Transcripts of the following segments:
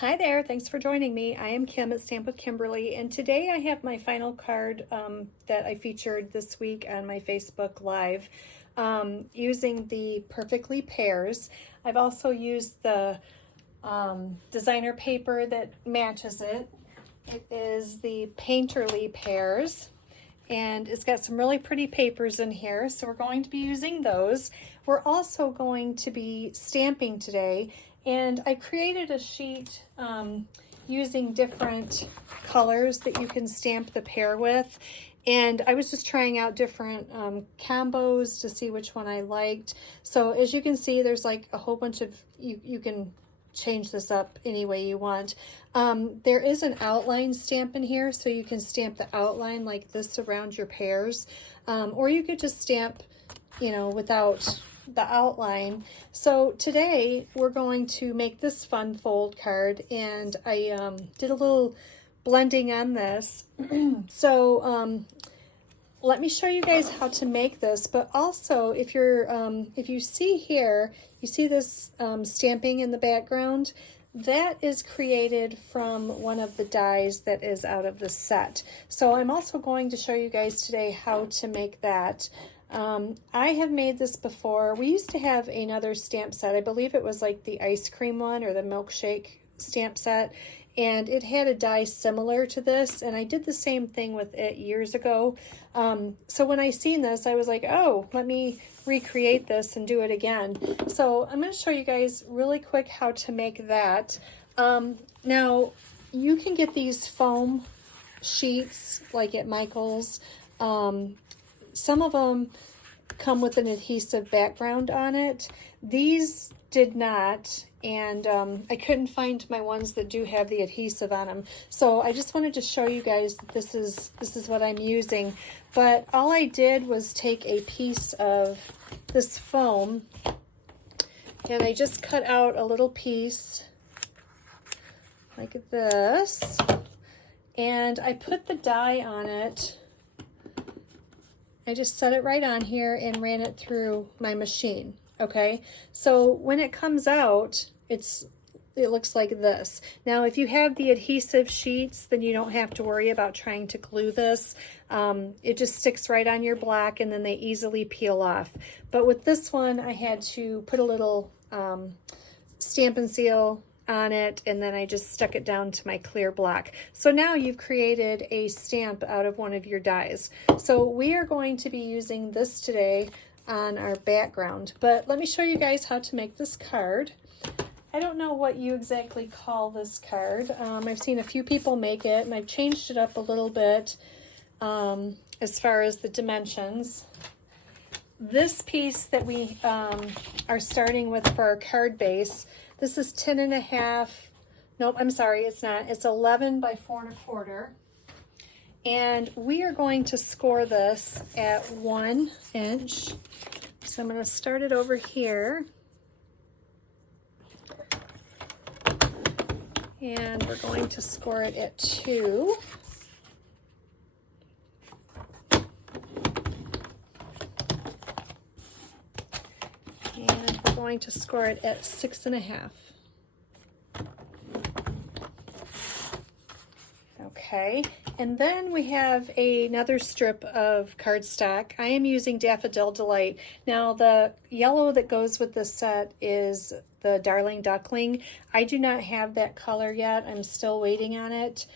Hi there, thanks for joining me. I am Kim at Stamp with Kimberly, and today I have my final card that I featured this week on my Facebook Live using the Perfectly Pears. I've also used the designer paper that matches it. It is the Painterly Pears, and it's got some really pretty papers in here, so we're going to be using those. We're also going to be stamping today, and I created a sheet using different colors that you can stamp the pear with, and I was just trying out different combos to see which one I liked. So as you can see, there's like a whole bunch of, you can change this up any way you want. There is an outline stamp in here, so you can stamp the outline like this around your pears, or you could just stamp, you know, without the outline. So today we're going to make this fun fold card, and I did a little blending on this. So let me show you guys how to make this, but also if you see here, you see this stamping in the background, that is created from one of the dies that is out of the set. So I'm also going to show you guys today how to make that. I have made this before. We used to have another stamp set. I believe it was like the ice cream one or the milkshake stamp set, and it had a die similar to this, and I did the same thing with it years ago. So when I seen this, I was like, oh, let me recreate this and do it again. So I'm going to show you guys really quick how to make that. Now, you can get these foam sheets like at Michael's. Some of them come with an adhesive background on it. These did not, and I couldn't find my ones that do have the adhesive on them. So I just wanted to show you guys that this is what I'm using. But all I did was take a piece of this foam, and I just cut out a little piece like this, and I put the die on it. I just set it right on here and ran it through my machine. Okay, so when it comes out, it looks like this. Now, if you have the adhesive sheets, then you don't have to worry about trying to glue this. It just sticks right on your block, and then they easily peel off. But with this one, I had to put a little Stamp and Seal on it, and then I just stuck it down to my clear block. So now you've created a stamp out of one of your dies. So we are going to be using this today on our background, but let me show you guys how to make this card. I don't know what you exactly call this card. I've seen a few people make it, and I've changed it up a little bit as far as the dimensions. This piece that we are starting with for our card base, this is 10.5, nope, I'm sorry, it's not. It's 11 by 4 1/4. And we are going to score this at 1 inch. So I'm going to start it over here. And we're going to score it at 2. And we're going to score it at 6.5. Okay, and then we have another strip of cardstock. I am using Daffodil Delight. Now, the yellow that goes with this set is the Darling Duckling. I do not have that color yet. I'm still waiting on it.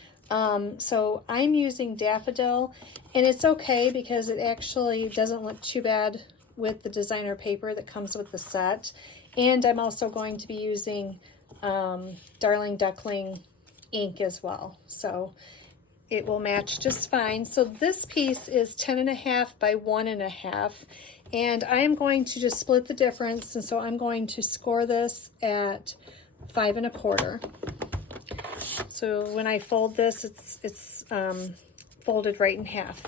So I'm using Daffodil, and it's okay because it actually doesn't look too bad with the designer paper that comes with the set. And I'm also going to be using Darling Duckling ink as well, so it will match just fine. So this piece is 10.5 by 1.5, and I am going to just split the difference, and so I'm going to score this at 5 1/4. So when I fold this, it's folded right in half.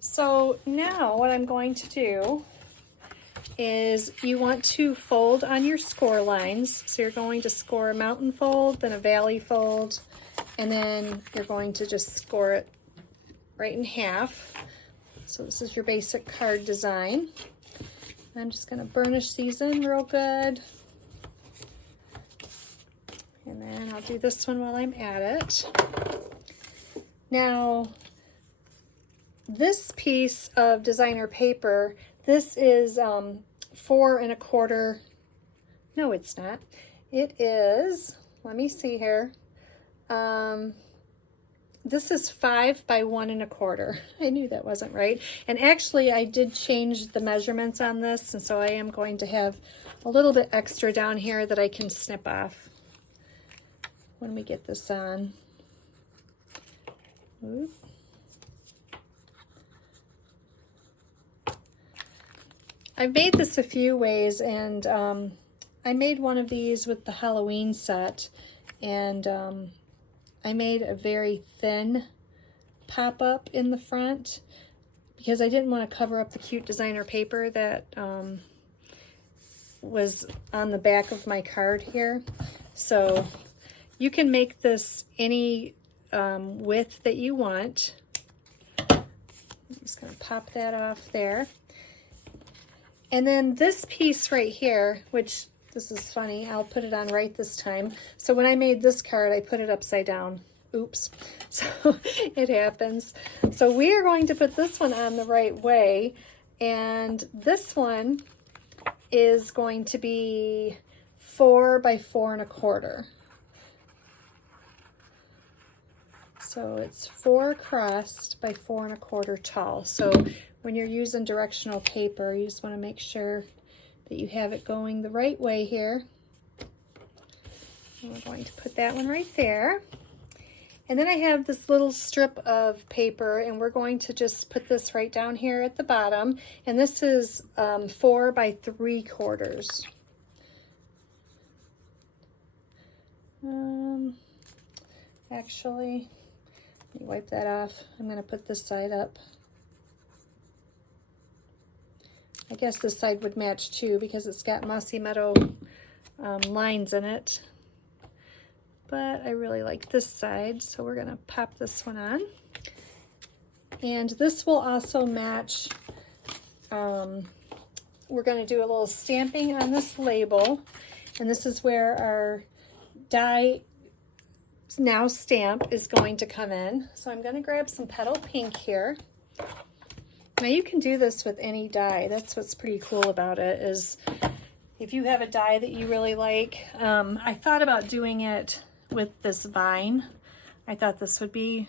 So now what I'm going to do is you want to fold on your score lines. So you're going to score a mountain fold, then a valley fold, and then you're going to just score it right in half. So this is your basic card design. I'm just going to burnish these in real good. then I'll do this one while I'm at it. Now, this piece of designer paper, this is 4 1/4. No, it's not. It is, let me see here. This is 5 by 1 1/4. I knew that wasn't right. And actually I did change the measurements on this, and so I am going to have a little bit extra down here that I can snip off when we get this on. Oop. I've made this a few ways, and I made one of these with the Halloween set, and I made a very thin pop-up in the front because I didn't want to cover up the cute designer paper that was on the back of my card here. So you can make this any width that you want. I'm just going to pop that off there. And then this piece right here, which this is funny, I'll put it on right this time. So when I made this card, I put it upside down. Oops. So it happens. So we are going to put this one on the right way. And this one is going to be 4 by 4 1/4. So it's 4 crossed by 4 1/4 tall. So when you're using directional paper, you just want to make sure that you have it going the right way here. And we're going to put that one right there. And then I have this little strip of paper, and we're going to just put this right down here at the bottom. And this is 4 by 3/4. Actually, let me wipe that off. I'm going to put this side up. I guess this side would match too because it's got Mossy Meadow lines in it. But I really like this side, so we're going to pop this one on. And this will also match. We're going to do a little stamping on this label, and this is where our die now stamp is going to come in. So I'm going to grab some Petal Pink here. Now you can do this with any die. That's what's pretty cool about it, is if you have a die that you really like. I thought about doing it with this vine. I thought this would be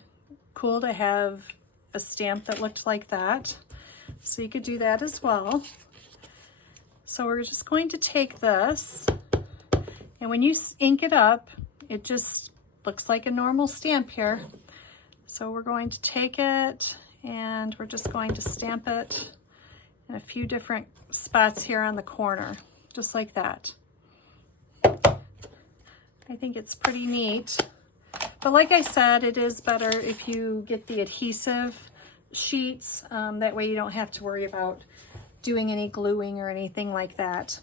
cool to have a stamp that looked like that. So you could do that as well. So we're just going to take this, and when you ink it up, it just looks like a normal stamp here. So we're going to take it, and we're just going to stamp it in a few different spots here on the corner, just like that. I think it's pretty neat. But like I said, it is better if you get the adhesive sheets. That way you don't have to worry about doing any gluing or anything like that.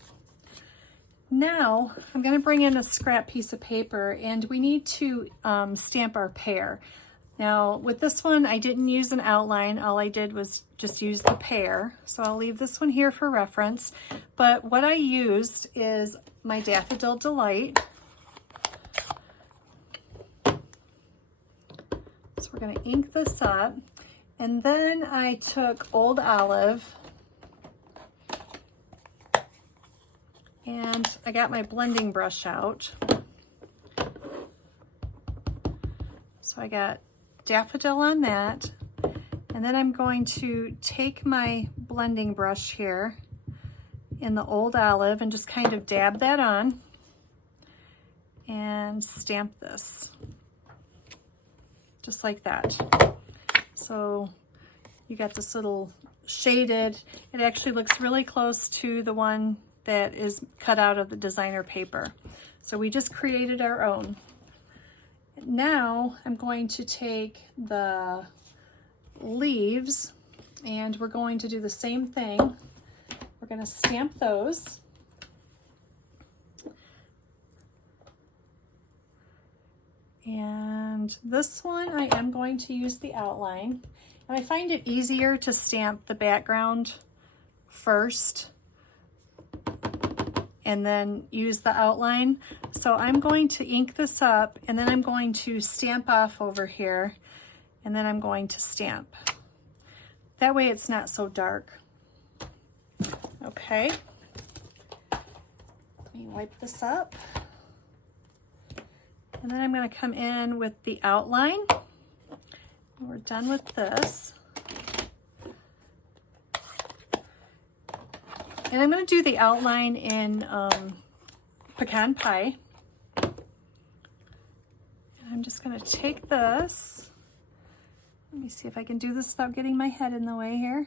Now, I'm going to bring in a scrap piece of paper, and we need to stamp our pear. Now, with this one, I didn't use an outline. All I did was just use the pear. So I'll leave this one here for reference. But what I used is my Daffodil Delight. So we're going to ink this up. And then I took Old Olive, and I got my blending brush out. So I got daffodil on that, and then I'm going to take my blending brush here in the Old Olive and just kind of dab that on and stamp this just like that. So you got this little shaded, it actually looks really close to the one that is cut out of the designer paper. So we just created our own. Now I'm going to take the leaves, and we're going to do the same thing. We're going to stamp those. And this one I am going to use the outline. And I find it easier to stamp the background first and then use the outline. So I'm going to ink this up, and then I'm going to stamp off over here, and then I'm going to stamp. That way it's not so dark. Okay. Let me wipe this up. And then I'm going to come in with the outline. We're done with this. And I'm going to do the outline in pecan pie. And I'm just going to take this. Let me see if I can do this without getting my head in the way here.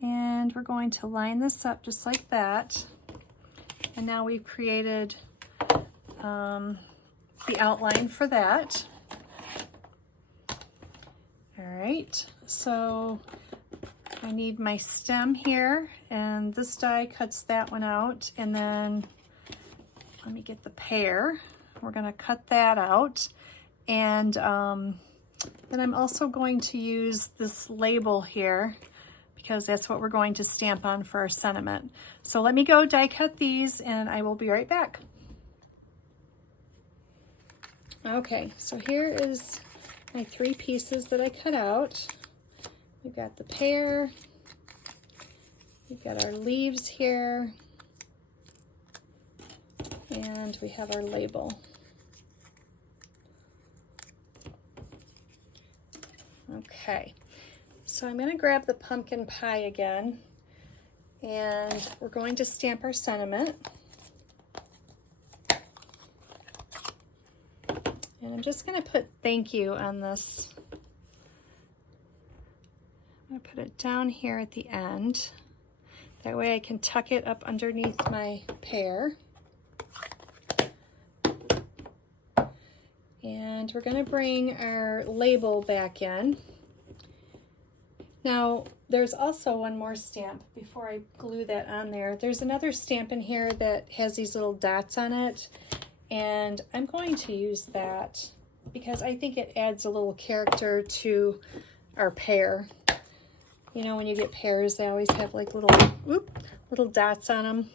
And we're going to line this up just like that. And now we've created the outline for that. All right, so I need my stem here, and this die cuts that one out. And then let me get the pear. We're going to cut that out. And then I'm also going to use this label here, because that's what we're going to stamp on for our sentiment. So let me go die cut these, and I will be right back. Okay, so here is my 3 pieces that I cut out. We've got the pear, we've got our leaves here, and we have our label. Okay, so I'm going to grab the pumpkin pie again, and we're going to stamp our sentiment. And I'm just going to put thank you on this. I'm going to put it down here at the end. That way I can tuck it up underneath my pear. And we're going to bring our label back in. Now, there's also one more stamp before I glue that on there. There's another stamp in here that has these little dots on it. And I'm going to use that because I think it adds a little character to our pear. You know, when you get pears, they always have like little dots on them.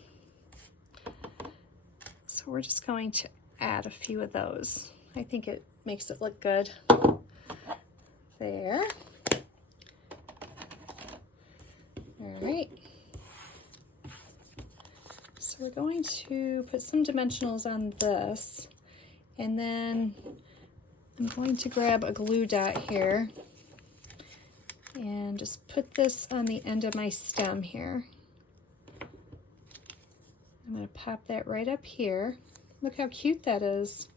So we're just going to add a few of those. I think it makes it look good. There. All right. So we're going to put some dimensionals on this, and then I'm going to grab a glue dot here and just put this on the end of my stem here. I'm going to pop that right up here. Look how cute that is.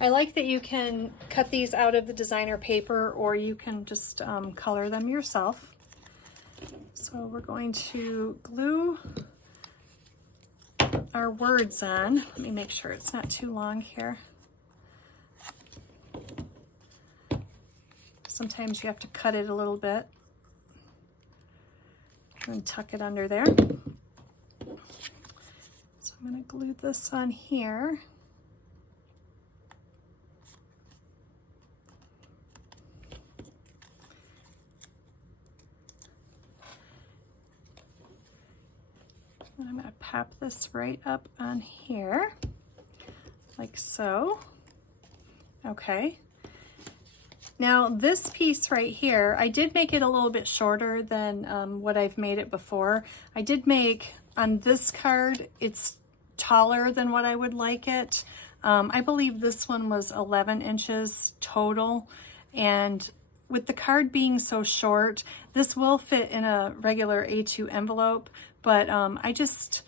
I like that you can cut these out of the designer paper, or you can just color them yourself. So we're going to glue our words on. Let me make sure it's not too long here. Sometimes you have to cut it a little bit and tuck it under there. So I'm going to glue this on here. And I'm going to pop this right up on here, like so. Okay. Now this piece right here, I did make it a little bit shorter than what I've made it before. I did make, on this card, it's taller than what I would like it. I believe this one was 11 inches total. And with the card being so short, this will fit in a regular A2 envelope. But I just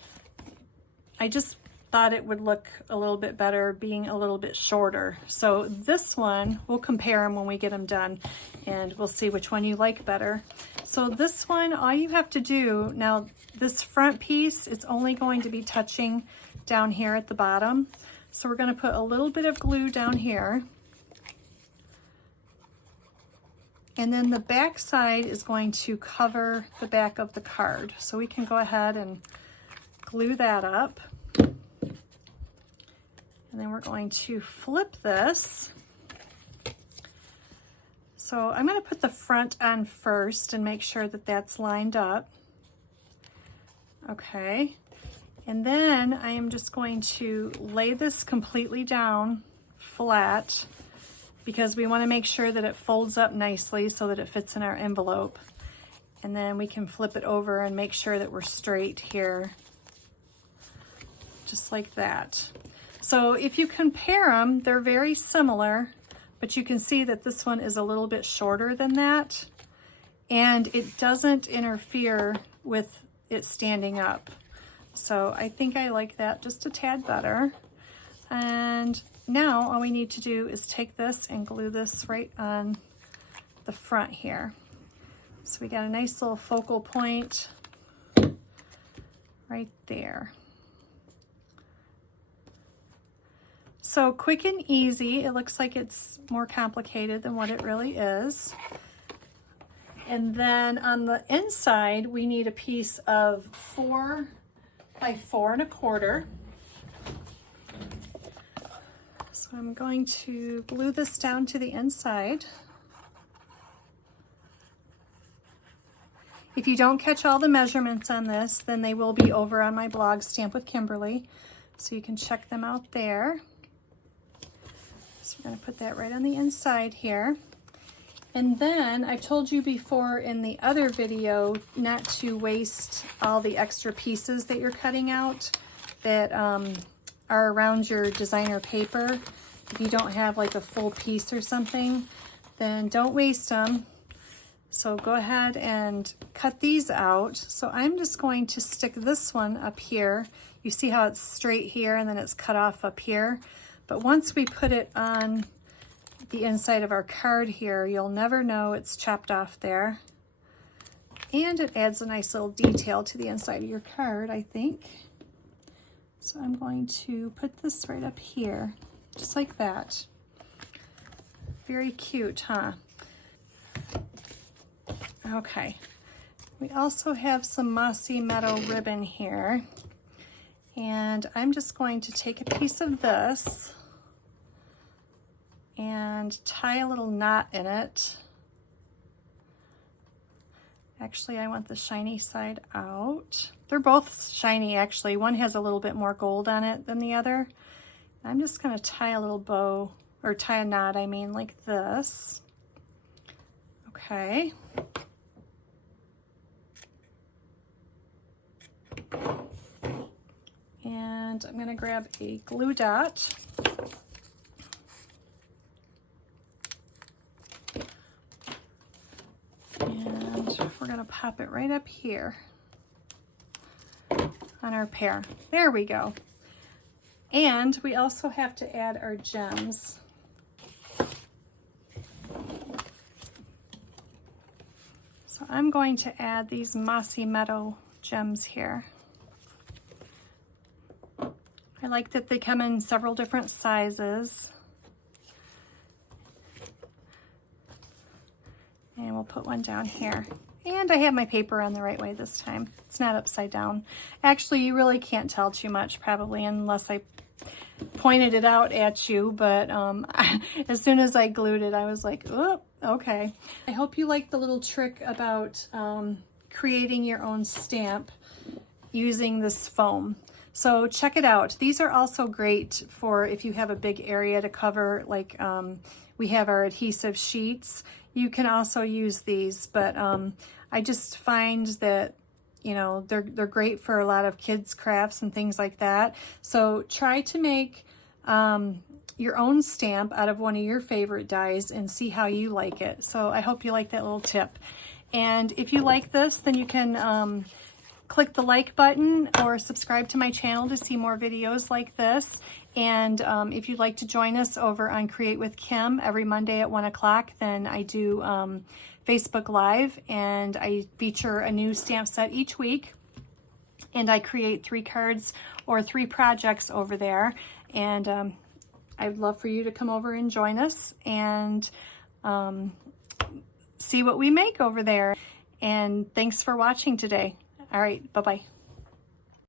thought it would look a little bit better being a little bit shorter. So this one, we'll compare them when we get them done, and we'll see which one you like better. So this one, all you have to do, now this front piece, it's only going to be touching down here at the bottom. So we're going to put a little bit of glue down here. And then the back side is going to cover the back of the card. So we can go ahead and glue that up. And then we're going to flip this. So I'm going to put the front on first and make sure that that's lined up. Okay, and then I am just going to lay this completely down flat because we want to make sure that it folds up nicely so that it fits in our envelope. And then we can flip it over and make sure that we're straight here, just like that. So if you compare them, they're very similar, but you can see that this one is a little bit shorter than that, and it doesn't interfere with it standing up. So I think I like that just a tad better. And now all we need to do is take this and glue this right on the front here. So we got a nice little focal point right there. So quick and easy. It looks like it's more complicated than what it really is. And then on the inside, we need a piece of 4 by 4 1/4. So I'm going to glue this down to the inside. If you don't catch all the measurements on this, then they will be over on my blog, Stamp with Kimberly, so you can check them out there. So we're going to put that right on the inside here. And then I told you before in the other video not to waste all the extra pieces that you're cutting out that are around your designer paper. If you don't have like a full piece or something, then don't waste them. So go ahead and cut these out. So I'm just going to stick this one up here. You see how it's straight here and then it's cut off up here. But once we put it on the inside of our card here, you'll never know it's chopped off there. And it adds a nice little detail to the inside of your card, I think. So I'm going to put this right up here, just like that. Very cute, huh? Okay. We also have some mossy meadow ribbon here. And I'm just going to take a piece of this and tie a little knot in it. Actually, I want the shiny side out. They're both shiny, actually. One has a little bit more gold on it than the other. I'm just going to tie a little bow, or tie a knot, I mean, like this. Okay. And I'm going to grab a glue dot. And we're going to pop it right up here on our pear. There we go. And we also have to add our gems. So I'm going to add these mossy meadow gems here. I like that they come in several different sizes. And we'll put one down here. And I have my paper on the right way this time. It's not upside down. Actually, you really can't tell too much probably unless I pointed it out at you, but as soon as I glued it, I was like, oh, okay. I hope you like the little trick about creating your own stamp using this foam. So check it out. These are also great for if you have a big area to cover, like we have our adhesive sheets. You can also use these, but I just find that, you know, they're great for a lot of kids' crafts and things like that. So try to make your own stamp out of one of your favorite dies and see how you like it. So I hope you like that little tip. And if you like this, then you can click the like button or subscribe to my channel to see more videos like this. And if you'd like to join us over on Create with Kim every Monday at 1 o'clock, then I do Facebook Live, and I feature a new stamp set each week. And I create 3 cards or 3 projects over there. And I'd love for you to come over and join us and see what we make over there. And thanks for watching today. All right, bye-bye.